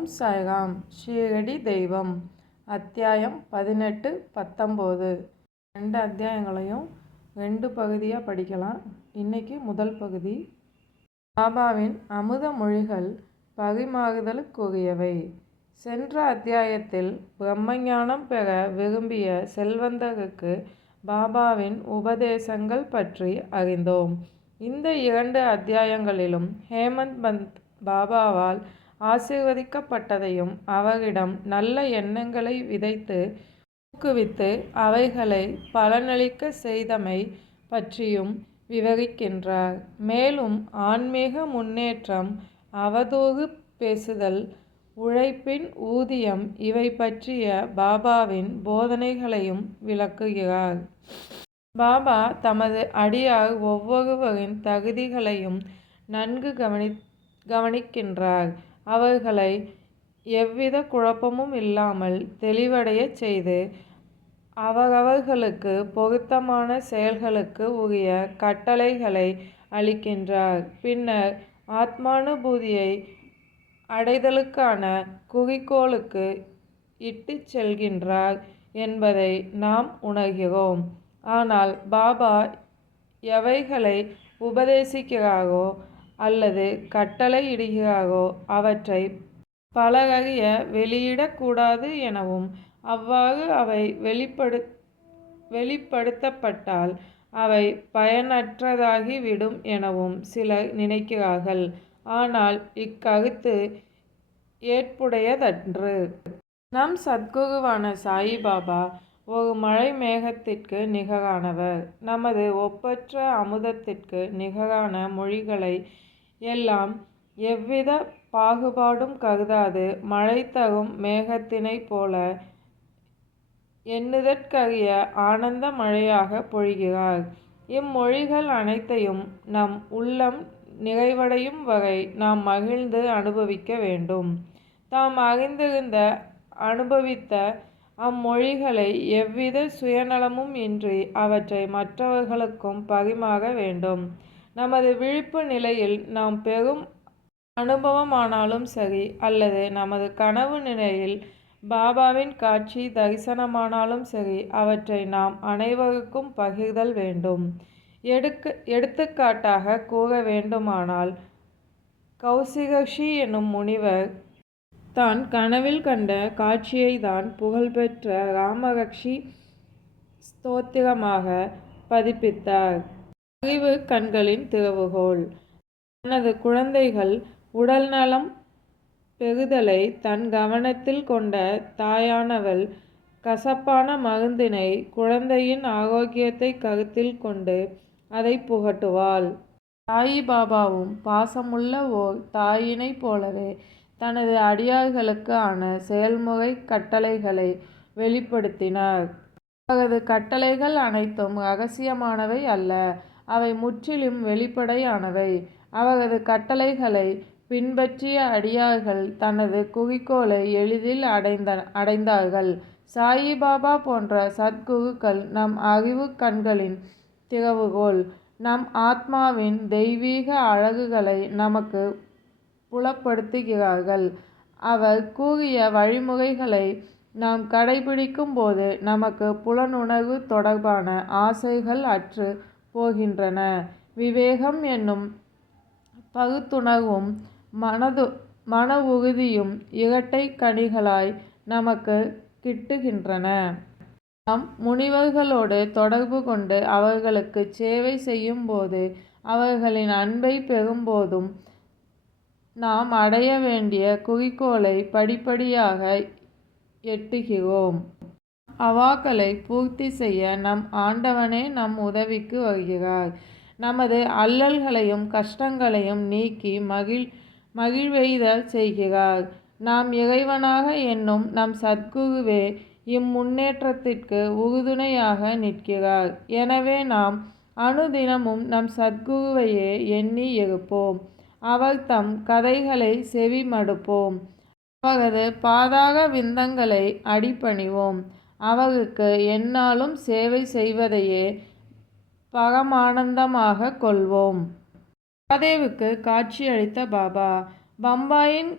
ஓம் சாய்ராம். ஷீரடி தெய்வம். அத்தியாயம் 18, 19. 2 அத்தியாயங்களையும் 2 பகுதியாக படிக்கலாம். இன்னைக்கு முதல் பகுதி. பாபாவின் அமுத மொழிகள் பரிமாறுதலுக்குரியவை. சென்ற அத்தியாயத்தில் பிரம்மஞானம் பெற விரும்பிய செல்வந்தருக்கு பாபாவின் உபதேசங்கள் பற்றி அறிந்தோம். இந்த 2 அத்தியாயங்களிலும் ஹேமந்த் பந்த் பாபாவால் ஆசீர்வதிக்கப்பட்டதையும் அவரிடம் நல்ல எண்ணங்களை விதைத்து ஊக்குவித்து அவைகளை பலனளிக்க செய்தமை பற்றியும் விவரிக்கின்றார். மேலும் ஆன்மீக முன்னேற்றம், அவதூறு பேசுதல், உழைப்பின் ஊதியம் இவை பற்றிய பாபாவின் போதனைகளையும் விளக்குகிறார். பாபா தமது அடியார் ஒவ்வொருவரின் தகுதிகளையும் நன்கு கவனிக்கின்றார். அவர்களை எவ்வித குழப்பமும் இல்லாமல் தெளிவடைய செய்து அவரவர்களுக்கு பொருத்தமான செயல்களுக்கு உரிய கட்டளைகளை அளிக்கின்றார். பின்னர் ஆத்மானுபூதியை அடைதலுக்கான குறிக்கோளுக்கு இட்டுச் செல்கின்றார் என்பதை நாம் உணர்கிறோம். ஆனால் பாபா எவைகளை உபதேசிக்கிறாரோ அல்லது கட்டளை இடுகிறாரோ அவற்றை பலரறிய வெளியிடக்கூடாது எனவும், அவ்வாறு அவை வெளிப்படுத்தப்பட்டால் அவை பயனற்றதாகிவிடும் எனவும் சிலர் நினைக்கிறார்கள். ஆனால் இக்கருத்து ஏற்புடையதன்று. நம் சத்குருவான சாயிபாபா ஒரு மழை மேகத்திற்கு நிகரானவர். நமது ஒப்பற்ற அமுதத்திற்கு நிகரான மொழிகளை எல்லாம் எவ்வித பாகுபாடும் கருதாது மழை தரும் மேகத்தினைப் போல எண்ணுதற்கரிய ஆனந்த மழையாக பொழிகிறார். இம்மொழிகள் அனைத்தையும் நம் உள்ளம் நிறைவடையும் வரை நாம் மகிழ்ந்து அனுபவிக்க வேண்டும். தாம் அறிந்திருந்த அனுபவித்த அம்மொழிகளை எவ்வித சுயநலமும் இன்றி அவற்றை மற்றவர்களுக்கும் பரிமாற வேண்டும். நமது விழிப்பு நிலையில் நாம் பெறும் அனுபவமானாலும் சரி, அல்லது நமது கனவு நிலையில் பாபாவின் காட்சி தரிசனமானாலும் சரி, அவற்றை நாம் அனைவருக்கும் பகிர்தல் வேண்டும். எடுத்துக்காட்டாக கூற வேண்டுமானால், கௌசிகர்ஷி என்னும் முனிவர் தான் கனவில் கண்ட காட்சியை தான் புகழ்பெற்ற ராமரக்ஷி ஸ்தோத்திரமாக பதிப்பித்தார். அறிவு கண்களின் திறவுகோல். தனது குழந்தைகள் உடல் நலம் பெறுதலை தன் கவனத்தில் கொண்ட தாயானவள் கசப்பான மருந்தினை குழந்தையின் ஆரோக்கியத்தை கருத்தில் கொண்டு அதை புகட்டுவாள். சாயிபாபாவும் பாசமுள்ள ஓர் தாயினைப் போலவே தனது அடியார்களுக்கு ஆன செயல்முறை கட்டளைகளை வெளிப்படுத்தினார். அவரது கட்டளைகள் அனைத்தும் இரகசியமானவை அல்ல, அவை முற்றிலும் வெளிப்படையானவை. அவரது கட்டளைகளை பின்பற்றிய அடியார்கள் தனது குறிக்கோளை எளிதில் அடைந்தார்கள். சாயிபாபா போன்ற சத்குருக்கள் நம் அறிவு கண்களின் திறவுகோல். நம் ஆத்மாவின் தெய்வீக அழகுகளை நமக்கு புலப்படுத்துகிறார்கள். அவர் கூறிய வழிமுறைகளை நாம் கடைபிடிக்கும் போது நமக்கு புலனுணர்வு தொடர்பான ஆசைகள் அற்று போகின்றன. விவேகம் என்னும் பகுத்துணர்வும் மன உறுதியும் இரட்டை கனிகளாய் நமக்கு கிட்டுகின்றன. நாம் முனிவர்களோடு தொடர்பு கொண்டு அவர்களுக்கு சேவை செய்யும் போது, அவர்களின் அன்பை பெறும்போதும் நாம் அடைய வேண்டிய குறிக்கோளை படிப்படியாக எட்டுகிறோம். அவாக்களை பூர்த்தி செய்ய நம் ஆண்டவனே நம் உதவிக்கு வருகிறார். நமது அல்லல்களையும் கஷ்டங்களையும் நீக்கி மகிழ்வெய்தல் செய்கிறார். நாம் இறைவனாக எண்ணும் நம் சத்குருவே இம்முன்னேற்றத்திற்கு உறுதுணையாக நிற்கிறார். எனவே நாம் அனுதினமும் நம் சத்குருவையே எண்ணி இருப்போம். அவர் தம் கதைகளை செவி மடுப்போம். அவரது பாதார விந்தங்களை அடிபணிவோம். அவருக்கு எந்நாளும் சேவை செய்வதையே பரமானந்தமாக கொள்வோம். மகாதேவுக்கு காட்சியளித்த பாபா. பம்பாயின்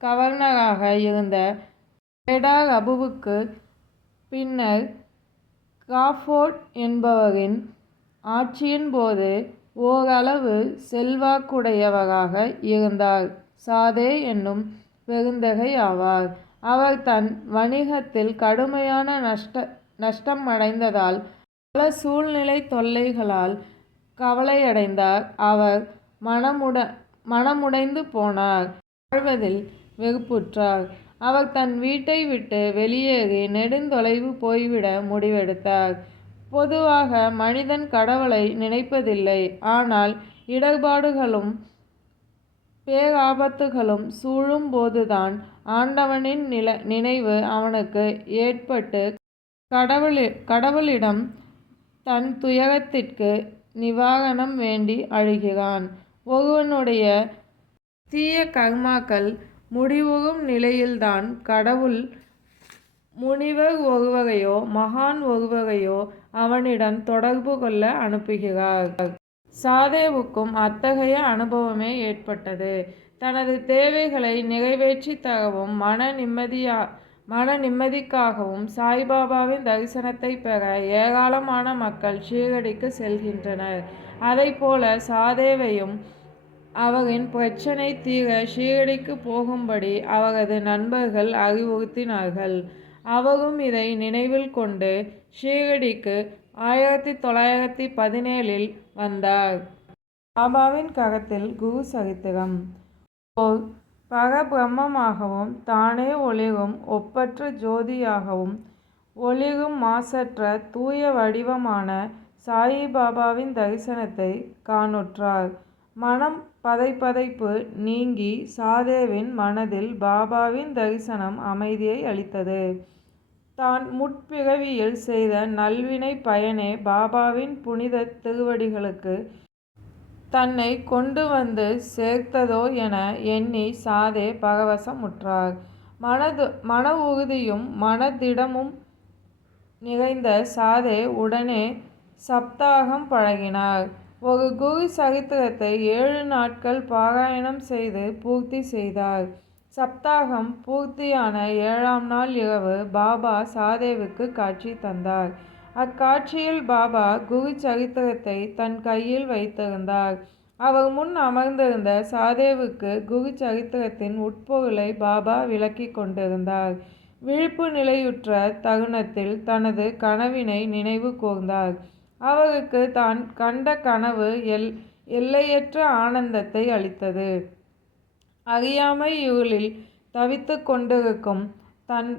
கவர்னராக இருந்த பேடார் அபுவுக்கு பின்னர் கிராஃபோர்ட் என்பவரின் ஆட்சியின் போது ஓரளவு செல்வாக்குடையவராக இருந்தார். சாதே என்னும் பெருந்தகை ஆவார். அவர் தன் வணிகத்தில் கடுமையான நஷ்டம் அடைந்ததால் பல சூழ்நிலை தொல்லைகளால் கவலையடைந்தார். அவர் மனமுடைந்து போனார். வாழ்வதில் வெறுப்புற்றார். அவர் தன் வீட்டை விட்டு வெளியேறி நெடுந்தொலைவு போய்விட முடிவெடுத்தார். பொதுவாக மனிதன் கடவுளை நினைப்பதில்லை. ஆனால் இடர்பாடுகளும் பேராபத்துகளும் சூழும் போதுதான் ஆண்டவனின் நினைவு அவனுக்கு ஏற்பட்டு கடவுளிடம் தன் துயரத்திற்கு நிவாரணம் வேண்டி அழுகிறான். ஒருவனுடைய தீய கர்மாக்கள் முடிவுறும் நிலையில்தான் கடவுள் முனிவர் ஒருவரையோ மகான் ஒருவரையோ அவனிடம் தொடர்பு கொள்ள அனுப்புகிறார். சாதேவுக்கும் அத்தகைய அனுபவமே ஏற்பட்டது. தனது தேவைகளை நிறைவேற்றி தரவும் மன நிம்மதிக்காகவும் சாய்பாபாவின் தரிசனத்தை பெற ஏராளமான மக்கள் ஷீரடிக்கு செல்கின்றனர். அதைப்போல சாதேவையும் அவரின் பிரச்சனை தீர ஷீரடிக்கு போகும்படி அவரது நண்பர்கள் அறிவுறுத்தினார்கள். அவரும் இதை நினைவில் கொண்டு ஷீரடிக்கு 1917 வந்தார். பாபாவின் கரத்தில் குரு சரித்திரம். ஓர் பரபிரம்மமாகவும் தானே ஒளிரும் ஒப்பற்ற ஜோதியாகவும் ஒளிரும் மாசற்ற தூய வடிவமான சாயிபாபாவின் தரிசனத்தை காணுற்றார். மனம் பதைபதைப்பு நீங்கி சாதேவின் மனதில் பாபாவின் தரிசனம் அமைதியை அளித்தது. தான் முற்பிறவியில் செய்த நல்வினை பயனே பாபாவின் புனித திருவடிகளுக்கு தன்னை கொண்டு வந்து சேர்த்ததோ என எண்ணி சாதே பரவசமுற்றார். மன உறுதியும் மனதிடமும் நிறைந்த சாதே உடனே சப்தாகம் பழகினார். ஒரு குரு சரித்திரத்தை 7 நாட்கள் பாராயணம் செய்து பூர்த்தி செய்தார். சப்தாகம் பூர்த்தியான 7ஆம் நாள் இரவு பாபா சாதேவுக்கு காட்சி தந்தார். அக்காட்சியில் பாபா குரு சரித்திரத்தை தன் கையில் வைத்திருந்தார். அவர் முன் அமர்ந்திருந்த சாதேவுக்கு குரு சரித்திரத்தின் உட்பொருளை பாபா விளக்கி கொண்டிருந்தார். விழிப்பு நிலையுற்ற தருணத்தில் தனது கனவினை நினைவு கூர்ந்தார். அவருக்கு தான் கண்ட கனவு எல்லையற்ற ஆனந்தத்தை அளித்தது. அறியாமை இருளில் தவித்து கொண்டிருக்கும் தன்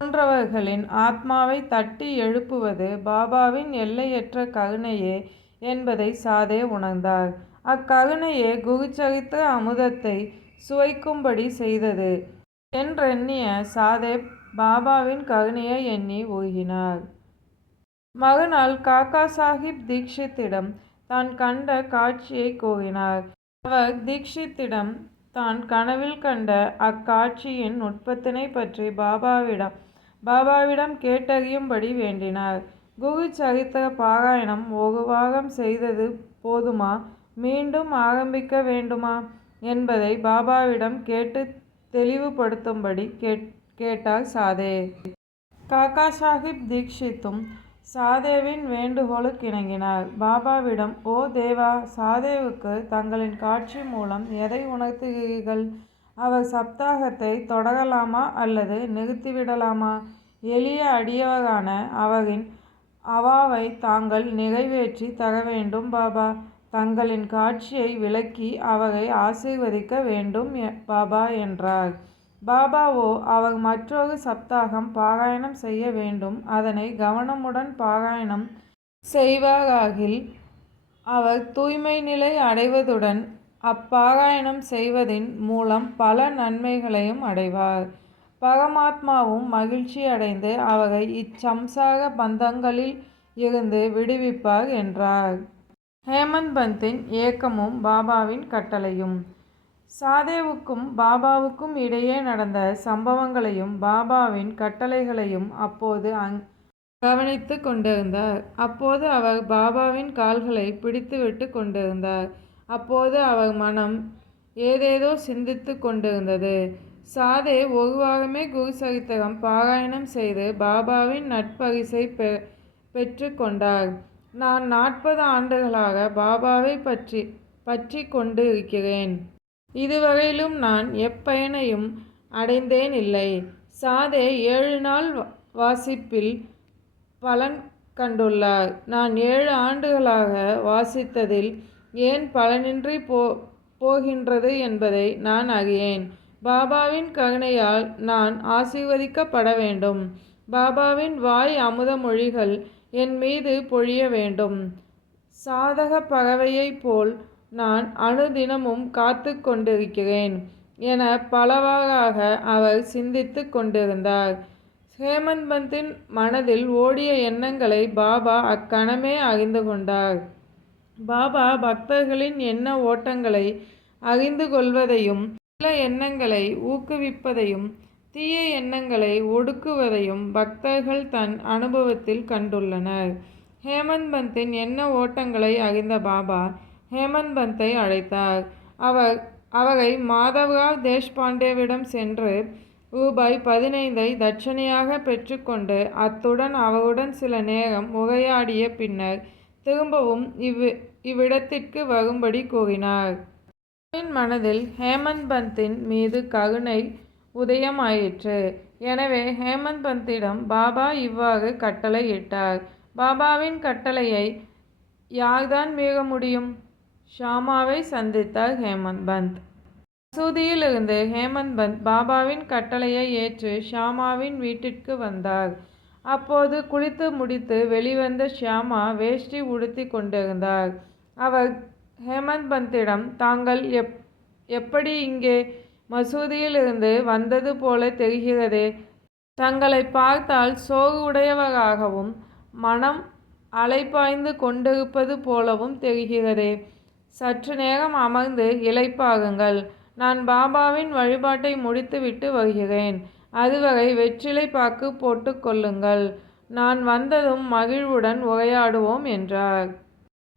போன்றவர்களின் ஆத்மாவை தட்டி எழுப்புவது பாபாவின் எல்லையற்ற கருணையே என்பதை சாதே உணர்ந்தார். அக்கருணையே குருச்சரித்திர அமுதத்தை சுவைக்கும்படி செய்தது என்றெண்ணிய சாதே பாபாவின் கருணையை எண்ணி உருகினார். மறுநாள் காக்கா சாஹிப் தீக்ஷித்திடம் தான் கண்ட காட்சியை கூறினார். அவர் தீக்ஷித்திடம் தான் கனவில் கண்ட அக்காட்சியின் நுட்பத்தினை பற்றி பாபாவிடம் கேட்டறியும்படி வேண்டினார். குரு சரித்திர பாராயணம் ஒரு வாரம் செய்தது போதுமா, மீண்டும் ஆரம்பிக்க வேண்டுமா என்பதை பாபாவிடம் கேட்டு தெளிவுபடுத்தும்படி கேட்டார் சாதே. காக்கா சாஹிப் தீக்ஷித்தும் சாதேவின் வேண்டுகோளுக்கிணங்கினார். பாபாவிடம், ஓ தேவா, சாதேவுக்கு தங்களின் காட்சி மூலம் எதை உணர்த்துகிறீர்கள்? அவர் சப்தாகத்தை தொடரலாமா அல்லது நிறுத்திவிடலாமா? எளிய அடியவரான அவரின் அவாவை தாங்கள் நிறைவேற்றி தர வேண்டும் பாபா. தங்களின் காட்சியை விளக்கி அவரை ஆசீர்வதிக்க வேண்டும் பாபா என்றார். பாபாவோ, அவர் மற்றொரு சப்தாகம் பாராயணம் செய்ய வேண்டும். அதனை கவனமுடன் பாராயணம் செய்வாராகில் அவர் தூய்மை நிலை அடைவதுடன் அப்பாராயணம் செய்வதின் மூலம் பல நன்மைகளையும் அடைவார். பரமாத்மாவும் மகிழ்ச்சி அடைந்து அவரை இச்சம்சார பந்தங்களில் இருந்து விடுவிப்பார் என்றார். ஹேமந்த் பந்தின் ஏக்கமும் பாபாவின் கட்டளையும். சாதேவுக்கும் பாபாவுக்கும் இடையே நடந்த சம்பவங்களையும் பாபாவின் கட்டளைகளையும் அப்போது கவனித்து கொண்டிருந்தார். அப்போது அவர் பாபாவின் கால்களை பிடித்துவிட்டு கொண்டிருந்தார். அப்போது அவர் மனம் ஏதேதோ சிந்தித்து கொண்டிருந்தது. சாதே ஒரு வாரமே குரு சரித்திரம் பாராயணம் செய்து பாபாவின் நட்பரிசை பெற்று கொண்டார். நான் 40 ஆண்டுகளாக பாபாவை பற்றி கொண்டு இருக்கிறேன். இதுவரையிலும் நான் எப்பயனையும் அடைந்தேன் இல்லை. சாதே 7 நாள் வாசிப்பில் பலன் கண்டுள்ளார். நான் 7 ஆண்டுகளாக வாசித்ததில் ஏன் பலனின்றி போகின்றது என்பதை நான் அறியேன். பாபாவின் கருணையால் நான் ஆசீர்வதிக்கப்பட வேண்டும். பாபாவின் வாய் அமுத மொழிகள் என் மீது பொழிய வேண்டும். சாதக பறவையைப் போல் நான் அனுதினமும் காத்து கொண்டிருக்கிறேன் என பலவாறாக அவர் சிந்தித்து கொண்டிருந்தார். ஹேமந்த் பந்தின் மனதில் ஓடிய எண்ணங்களை பாபா அக்கணமே அறிந்து கொண்டார். பாபா பக்தர்களின் எண்ண ஓட்டங்களை அறிந்து கொள்வதையும் நல்ல எண்ணங்களை ஊக்குவிப்பதையும் தீய எண்ணங்களை ஒடுக்குவதையும் பக்தர்கள் தன் அனுபவத்தில் கண்டுள்ளனர். ஹேமந்த் பந்தின் எண்ண ஓட்டங்களை அறிந்த பாபா ஹேமந்த் பந்தை அழைத்தார். அவரை மாதவ்ராவ் தேஷ்பாண்டேவிடம் சென்று ரூபாய் 15 தட்சணையாக பெற்றுக்கொண்டு அத்துடன் அவருடன் சில நேரம் உரையாடிய பின்னர் திரும்பவும் இவ்விடத்திற்கு வரும்படி கூறினார். மனதில் ஹேமந்த் பந்தின் மீது கருணை உதயமாயிற்று. எனவே ஹேமந்த் பந்திடம் பாபா இவ்வாறு கட்டளையிட்டார். பாபாவின் கட்டளையை யார்தான் மீற முடியும்? ஷாமாவை சந்தித்தார் ஹேமந்த் பந்த். மசூதியிலிருந்து ஹேமந்த் பந்த் பாபாவின் கட்டளையை ஏற்று ஷாமாவின் வீட்டிற்கு வந்தார். அப்போது குளித்து முடித்து வெளிவந்த ஷியாமா வேஷ்டி உடுத்தி கொண்டிருந்தார். அவர் ஹேமந்த் பந்திடம், தாங்கள் எப்படி இங்கே மசூதியிலிருந்து வந்தது போல தெரிகிறதே? தங்களை பார்த்தால் சோறு உடையவராகவும் மனம் அலைப்பாய்ந்து கொண்டிருப்பது போலவும் தெரிகிறதே. சற்று நேரம் அமர்ந்து இளைப்பாருங்கள். நான் பாபாவின் வழிபாட்டை முடித்துவிட்டு வருகிறேன். அதுவரை வெற்றிலை பாக்கு போட்டு கொள்ளுங்கள். நான் வந்ததும் மகிழ்வுடன் உரையாடுவோம் என்றார்.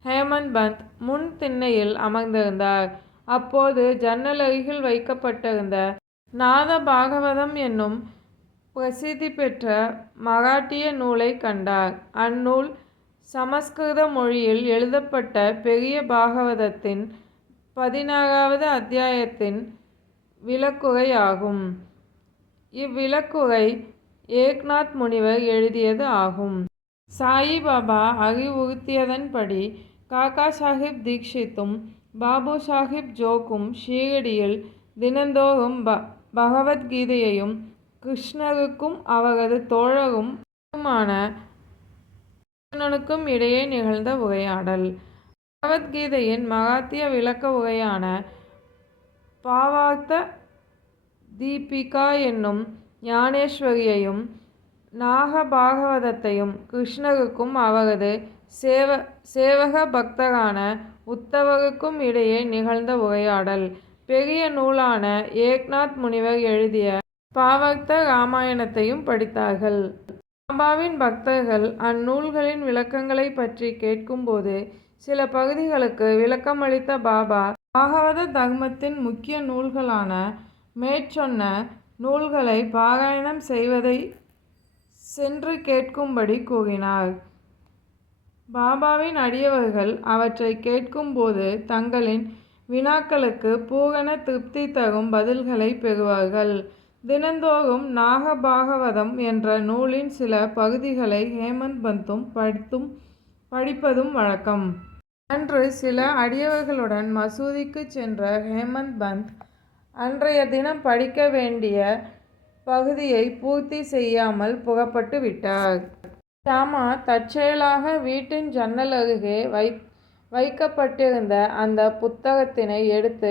ஹேமந்த் பந்த் முன் திண்ணையில் அமர்ந்திருந்தார். அப்போது ஜன்னல் அருகில் வைக்கப்பட்டிருந்த நாத பாகவதம் என்னும் பிரசித்தி பெற்ற மராட்டிய நூலை கண்டார். அந்நூல் சமஸ்கிருத மொழியில் எழுதப்பட்ட பெரிய பாகவதத்தின் 16வது அத்தியாயத்தின் விளக்குரை ஆகும். இவ்விளக்குரை ஏக்நாத் முனிவர் எழுதியது ஆகும். சாயி பாபா அறிவுறுத்தியதன்படி காக்கா சாஹிப் தீக்ஷித்தும் பாபு சாஹிப் ஜோக்கும் ஷீரடியில் தினந்தோறும் பகவத்கீதையையும் கிருஷ்ணருக்கும் அவரது தோழரும் அர்ஜுனனுக்கும் இடையே நிகழ்ந்த உரையாடல். பகவத்கீதையின் மராத்திய விளக்க உரையான பாவார்த்த தீபிகா என்னும் ஞானேஸ்வரியையும் நாக பாகவதத்தையும் கிருஷ்ணருக்கும் அவரது சேவக பக்தரான உத்தவருக்கும் இடையே நிகழ்ந்த உரையாடல். பெரிய நூலான ஏக்நாத் முனிவர் எழுதிய பாவார்த்த ராமாயணத்தையும் படித்தார்கள். பாபாவின் பக்தர்கள் அந்நூல்களின் விளக்கங்களை பற்றி கேட்கும்போது சில பகுதிகளுக்கு விளக்கமளித்த பாபா பாகவத தர்மத்தின் முக்கிய நூல்களான மேற்சொன்ன நூல்களை பாராயணம் செய்வதை சென்று கேட்கும்படி கூறினார். பாபாவின் அடியவர்கள் அவற்றை கேட்கும்போது தங்களின் வினாக்களுக்கு பூரண திருப்தி தரும் பதில்களை பெறுவார்கள். தினந்தோறும் நாகபாகவதம் என்ற நூலின் சில பகுதிகளை ஹேமந்த் பந்தும் படிப்பதும் வழக்கம். அன்று சில அடியவர்களுடன் மசூதிக்கு சென்ற ஹேமந்த் பந்த் அன்றைய தினம் படிக்க வேண்டிய பகுதியை பூர்த்தி செய்யாமல் புறப்பட்டு விட்டார். ஷாமா தற்செயலாக வீட்டின் ஜன்னல் அருகே வைக்கப்பட்டிருந்த அந்த புத்தகத்தினை எடுத்து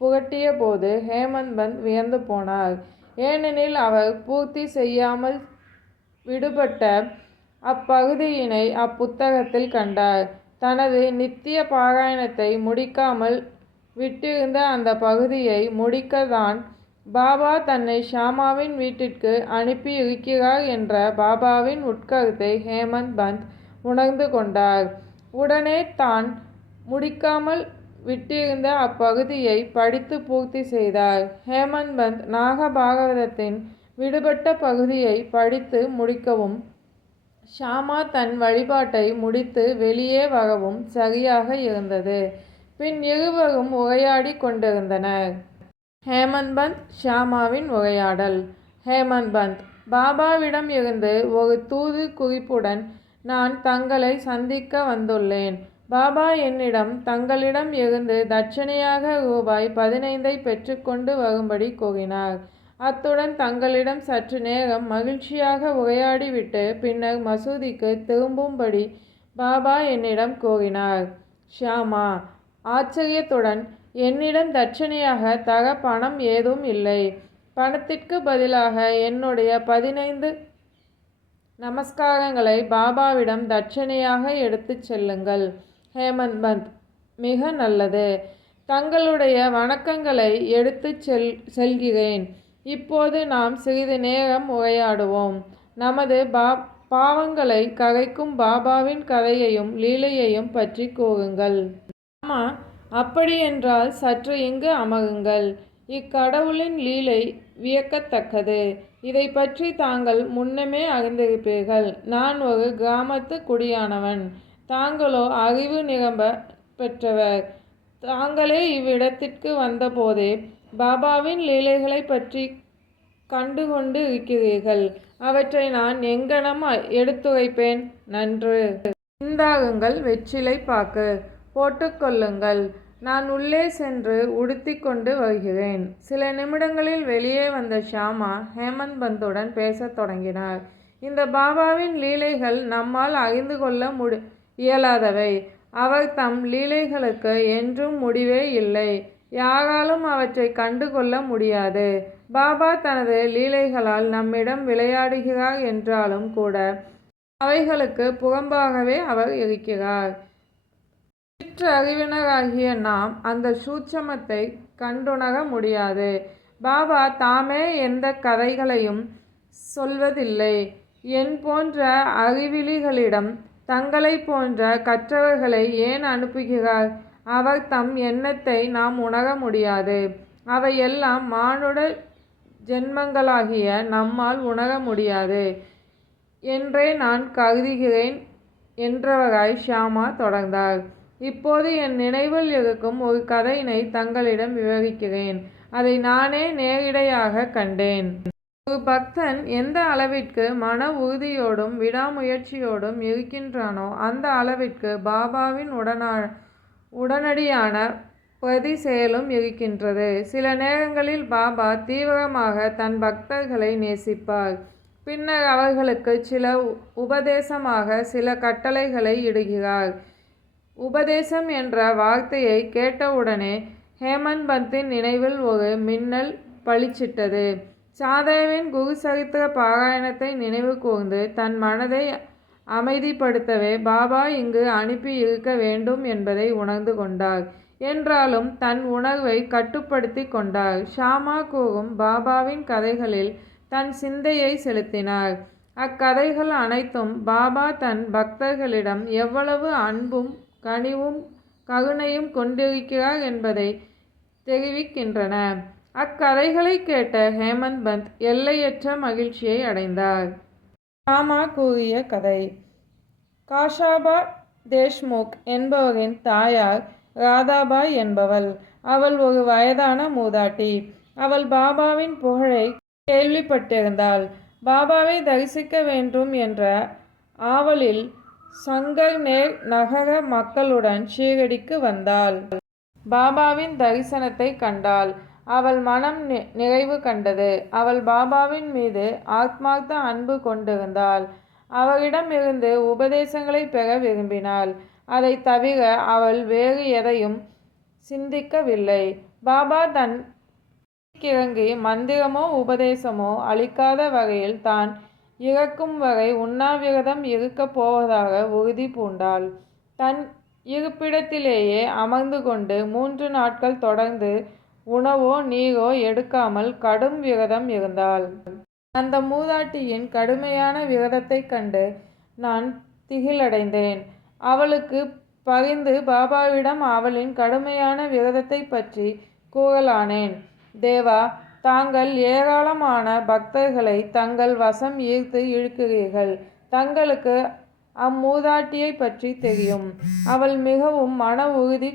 புரட்டிய போது ஹேமந்த் பந்த் வியந்து போனார். ஏனெனில் அவர் பூர்த்தி செய்யாமல் விடுபட்ட அப்பகுதியினை அப்புத்தகத்தில் கண்டார். தனது நித்திய பாராயணத்தை முடிக்காமல் விட்டிருந்த அந்த பகுதியை முடிக்கத்தான் பாபா தன்னை ஷாமாவின் வீட்டிற்கு அனுப்பி இருக்கிறார் என்ற பாபாவின் உட்கருத்தை ஹேமந்த் பந்த் உணர்ந்து கொண்டார். உடனே தான் முடிக்காமல் விட்டிருந்த அப்பகுதியை படித்து பூர்த்தி செய்தார். ஹேமந்த் பந்த் நாகபாகவதத்தின் விடுபட்ட பகுதியை படித்து முடிக்கவும் ஷாமா தன் வழிபாட்டை முடித்து வெளியே வரவும் சரியாக இருந்தது. பின் இருவரும் உரையாடி கொண்டிருந்தனர். ஹேமந்த் பந்த் ஷாமாவின் உரையாடல். ஹேமந்த் பந்த்: பாபாவிடம் இருந்து ஒரு தூது குறிப்புடன் நான் தங்களை சந்திக்க வந்துள்ளேன். பாபா என்னிடம் தங்களிடம் இருந்து தட்சணையாக ரூ.15 பெற்றுக்கொண்டு வரும்படி கூறினார். அத்துடன் தங்களிடம் சற்று நேரம் மகிழ்ச்சியாக உரையாடிவிட்டு பின்னர் மசூதிக்கு திரும்பும்படி பாபா என்னிடம் கூறினார். ஷாமா ஆச்சரியத்துடன்: என்னிடம் தட்சணையாக தர பணம் ஏதும் இல்லை. பணத்திற்கு பதிலாக என்னுடைய 15 நமஸ்காரங்களை பாபாவிடம் தட்சணையாக எடுத்துச் செல்லுங்கள். ஹேமந்த் பந்த்: மிக நல்லது. தங்களுடைய வணக்கங்களை எடுத்துச் செல்கிறேன். இப்போது நாம் சிறிது நேரம் உரையாடுவோம். நமது பாவங்களை கரைக்கும் பாபாவின் கதையையும் லீலையையும் பற்றி கூறுங்கள். ஆமா, அப்படியென்றால் சற்று இங்கு அமருங்கள். இக்கடவுளின் லீலை வியக்கத்தக்கது. இதை பற்றி தாங்கள் முன்னமே அறிந்திருப்பீர்கள். நான் ஒரு கிராமத்து குடியானவன். தாங்களோ அறிவு நிரம்ப பெற்றவர். தாங்களே இவ்விடத்திற்கு வந்தபோதே பாபாவின் லீலைகளை பற்றி கண்டுகொண்டு இருக்கிறீர்கள். அவற்றை நான் எங்கனம் எடுத்துரைப்பேன்? நன்று. இந்தாருங்கள் வெற்றிலை பாக்கு. போட்டுக்கொள்ளுங்கள். நான் உள்ளே சென்று உடுத்தி கொண்டு வருகிறேன். சில நிமிடங்களில் வெளியே வந்த ஷாமா ஹேமந்த் பந்துடன் பேசத் தொடங்கினார். இந்த பாபாவின் லீலைகள் நம்மால் அறிந்து கொள்ள இயலாதவை. அவர் தம் லீலைகளுக்கு என்றும் முடிவே இல்லை. யாராலும் அவற்றை கண்டு கொள்ள முடியாது. பாபா தனது லீலைகளால் நம்மிடம் விளையாடுகிறார் என்றாலும் கூட அவைகளுக்கு புறம்பாகவே அவர் இருக்கிறார். சிற்றறிவினராகிய நாம் அந்த சூட்சமத்தை கண்டுணர முடியாது. பாபா தாமே எந்த கதைகளையும் சொல்வதில்லை. என் போன்ற அறிவிலிகளிடம் தங்களை போன்ற கற்றவர்களை ஏன் அனுப்புகிறார்? அவர் தம் எண்ணத்தை நாம் உணர முடியாது. அவையெல்லாம் மானுட ஜென்மங்களாகிய நம்மால் உணர முடியாது என்றே நான் கருதுகிறேன் என்றவராய் ஷாமா தொடர்ந்தார். இப்போது என் நினைவில் இருக்கும் ஒரு கதையினை தங்களிடம் விவரிக்கிறேன். அதை நானே நேரிடையாக கண்டேன். ஒரு பக்தன் எந்த அளவிற்கு மன உறுதியோடும் விடாமுயற்சியோடும் இருக்கின்றானோ அந்த அளவிற்கு பாபாவின் உடனடியான பிரதி செயலும் இருக்கின்றது. சில நேரங்களில் பாபா தீவிரமாக தன் பக்தர்களை நேசிப்பார். பின்னர் அவர்களுக்கு சில உபதேசமாக சில கட்டளைகளை இடுகிறார். உபதேசம் என்ற வார்த்தையை கேட்டவுடனே ஹேமந்த் பந்தின் நினைவில் ஒரு மின்னல் பளிச்சிட்டது. சாதேவின் குரு சரித்திர பாராயணத்தை நினைவு கூர்ந்து தன் மனதை அமைதிப்படுத்தவே பாபா இங்கு அனுப்பி இருக்க வேண்டும் என்பதை உணர்ந்து கொண்டார். என்றாலும் தன் உணர்வை கட்டுப்படுத்தி கொண்டார். ஷாமா கூறும் பாபாவின் கதைகளில் தன் சிந்தையை செலுத்தினார். அக்கதைகள் அனைத்தும் பாபா தன் பக்தர்களிடம் எவ்வளவு அன்பும் கனிவும் கருணையும் கொண்டிருக்கிறார் என்பதை தெரிவிக்கின்றன. அக்கதைகளை கேட்ட ஹேமந்த் பந்த் எல்லையற்ற மகிழ்ச்சியை அடைந்தார். ஷாமா கூறிய கதை. காஷாபா தேஷ்முக் என்பவரின் தாயார் ராதாபாய் என்பவள். அவள் ஒரு வயதான மூதாட்டி. அவள் பாபாவின் புகழை கேள்விப்பட்டிருந்தாள். பாபாவை தரிசிக்க வேண்டும் என்ற ஆவலில் சங்கர்நேர் நகர மக்களுடன் ஷீரடிக்கு வந்தாள். பாபாவின் தரிசனத்தை கண்டாள். அவள் மனம் நிறைவு கண்டது. அவள் பாபாவின் மீது ஆத்மார்த்த அன்பு கொண்டிருந்தாள். அவரிடம் இருந்து உபதேசங்களை பெற விரும்பினாள். அதை தவிர அவள் வேறு எதையும் சிந்திக்கவில்லை. பாபா தன் கிறங்கி மந்திரமோ உபதேசமோ அளிக்காத வகையில் தான் இறக்கும் வரை உண்ணாவிரதம் இருக்கப் போவதாக உறுதி பூண்டாள். தன் இருப்பிடத்திலேயே அமர்ந்து கொண்டு 3 நாட்கள் தொடர்ந்து உணவோ நீரோ எடுக்காமல் கடும் விரதம் இருந்தாள். அந்த மூதாட்டியின் கடுமையான விரதத்தைக் கண்டு நான் திகிலடைந்தேன். அவளுக்கு பகிர்ந்து பாபாவிடம் அவளின் கடுமையான விரதத்தை பற்றி கூறலானேன். தேவா, தாங்கள் ஏராளமான பக்தர்களை தங்கள் வசம் ஈர்த்து இழுக்கிறீர்கள். தங்களுக்கு அம்மூதாட்டியை பற்றி தெரியும். அவள் மிகவும் மன உறுதி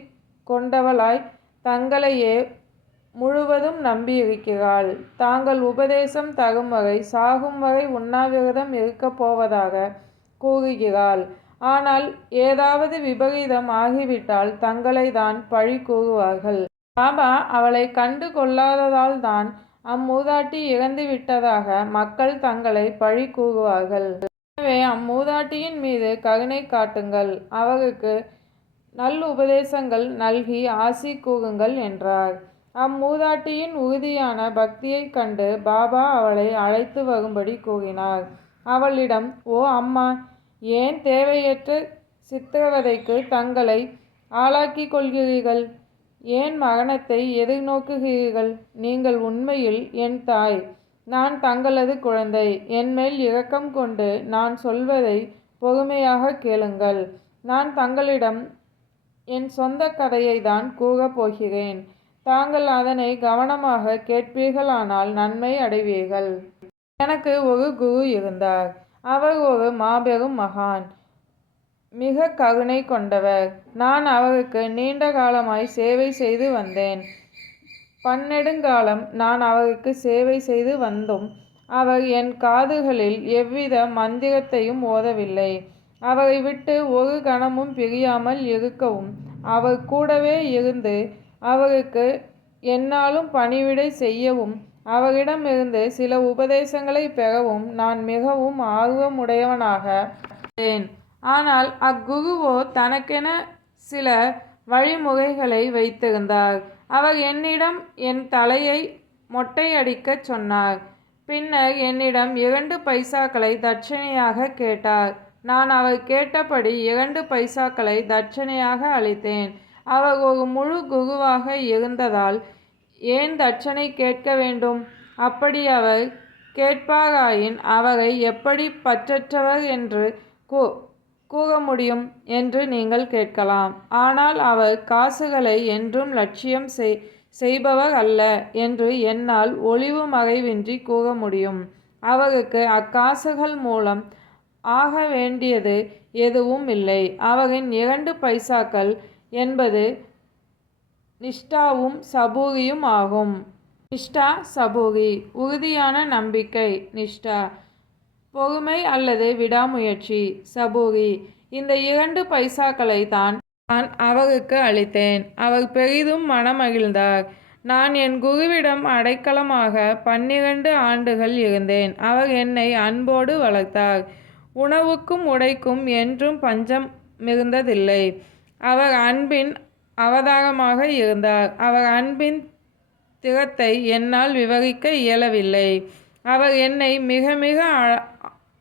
கொண்டவளாய் தங்களையே முழுவதும் நம்பியிருக்கிறாள். தாங்கள் உபதேசம் தரும் வரை சாகும் வரை உண்ணாவிரதம் இருக்கப் போவதாக கூறுகிறாள். ஆனால் ஏதாவது விபரீதம் ஆகிவிட்டால் தங்களை தான் பழி கூறுவார்கள். பாபா அவளை கண்டு கொள்ளாததால் தான் அம்மூதாட்டி இறந்து விட்டதாக மக்கள் தங்களை பழி கூறுவார்கள். எனவே அம்மூதாட்டியின் மீது கருணை காட்டுங்கள், அவருக்கு நல்லுபதேசங்கள் நல்கி ஆசி கூறுங்கள் என்றார். அம்மூதாட்டியின் உறுதியான பக்தியைக் கண்டு பாபா அவளை அழைத்து வரும்படி கூறினார். அவளிடம், ஓ அம்மா, ஏன் தேவையற்ற சித்திரவதைக்கு தங்களை ஆளாக்கிக் கொள்கிறீர்கள்? ஏன் மரணத்தை எதிர்நோக்குகிறீர்கள்? நீங்கள் உண்மையில் என் தாய். நான் தங்களது குழந்தை. என்மேல் இரக்கம் கொண்டு நான் சொல்வதை பொறுமையாக கேளுங்கள். நான் தங்களிடம் என் சொந்த கதையை தான் கூறப் போகிறேன். தாங்கள் அதனை கவனமாக கேட்பீர்களானால் நன்மை அடைவீர்கள். எனக்கு ஒரு குரு இருந்தார். அவர் ஒரு மாபெரும் மகான், மிக கருணை கொண்டவர். நான் அவருக்கு நீண்ட காலமாய் சேவை செய்து வந்தேன். பன்னெடுங்காலம் நான் அவருக்கு சேவை செய்து வந்தும் அவர் என் காதுகளில் எவ்வித மந்திரத்தையும் ஓதவில்லை. அவரை விட்டு ஒரு கணமும் பிரியாமல் இருக்கவும், அவர் கூடவே இருந்து அவருக்கு எந்நாளும் பணிவிடை செய்யவும், அவரிடமிருந்து சில உபதேசங்களை பெறவும் நான் மிகவும் ஆர்வமுடையவனாக இருந்தேன். ஆனால் அக்குருவோ தனக்கென சில வழிமுறைகளை வைத்திருந்தார். அவர் என்னிடம் என் தலையை மொட்டையடிக்கச் சொன்னார். பின்னர் என்னிடம் 2 பைசாக்களை தட்சணையாக கேட்டார். நான் அவர் கேட்டபடி 2 பைசாக்களை தட்சணையாக அளித்தேன். அவர் ஒரு முழு குருவாக இருந்ததால் ஏன் தட்சணை கேட்க வேண்டும்? அப்படி அவர் கேட்பாராயின் அவரை எப்படி பற்றற்றவர் என்று கூற முடியும் என்று நீங்கள் கேட்கலாம். ஆனால் அவர் காசுகளை என்றும் லட்சியம் செய்பவர் அல்ல என்று என்னால் ஒளிவு மறைவின்றி கூற முடியும். அவருக்கு அக்காசுகள் மூலம் ஆக வேண்டியது எதுவும் இல்லை. அவரின் 2 பைசாக்கள் என்பது நிஷ்டாவும் சபூரியும் ஆகும். நிஷ்டா, சபூரி. உறுதியான நம்பிக்கை நிஷ்டா, பொறுமை அல்லது விடாமுயற்சி சபூரி. இந்த 2 பைசாக்களை தான் நான் அவருக்கு அளித்தேன். அவர் பெரிதும் மனமகிழ்ந்தார். நான் என் குருவிடம் அடைக்கலமாக 12 ஆண்டுகள் இருந்தேன். அவர் என்னை அன்போடு வளர்த்தார். உணவுக்கும் உடைக்கும் என்றும் பஞ்சம் மிகுந்ததில்லை. அவர் அன்பின் அவதாரமாக இருந்தார். அவர் அன்பின் திறத்தை என்னால் விவரிக்க இயலவில்லை. அவர் என்னை மிக மிக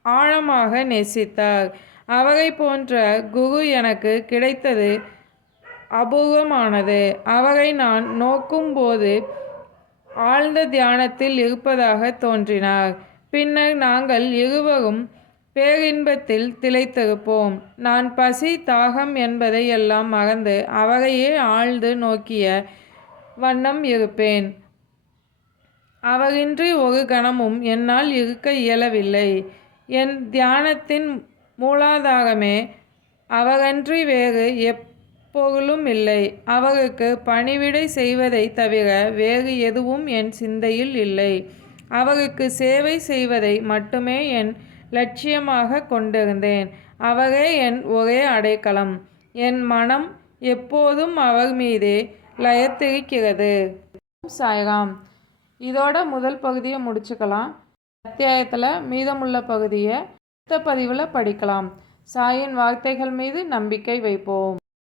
ஆழமாக நேசித்தார். அவரை போன்ற குரு எனக்கு கிடைத்தது அபூர்வமானது. அவரை நான் நோக்கும்போது ஆழ்ந்த தியானத்தில் இருப்பதாக தோன்றினார். பின்னர் நாங்கள் இருவரும் பேரின்பத்தில் திளைத்திருப்போம். நான் பசி, தாகம் என்பதை எல்லாம் மறந்து அவரையே ஆழ்ந்து நோக்கிய வண்ணம் இருப்பேன். அவரின்றி ஒரு கணமும் என்னால் இருக்க இயலவில்லை. என் தியானத்தின் மூலாதாரமே அவரன்றி வேறு எப்பொருளும் இல்லை. அவருக்கு பணிவிடை செய்வதை தவிர வேறு எதுவும் என் சிந்தையில் இல்லை. அவருக்கு சேவை செய்வதை மட்டுமே என் லட்சியமாக கொண்டிருந்தேன். அவரே என் ஒரே அடைக்கலம். என் மனம் எப்போதும் அவர் மீதே லயத்திருக்கிறது. சாய்ராம். இதோட முதல் பகுதியை முடிச்சுக்கலாம். அத்தியாயத்தில் மீதமுள்ள பகுதியை அடுத்த பதிவில் படிக்கலாம். சாயின் வார்த்தைகள் மீது நம்பிக்கை வைப்போம்.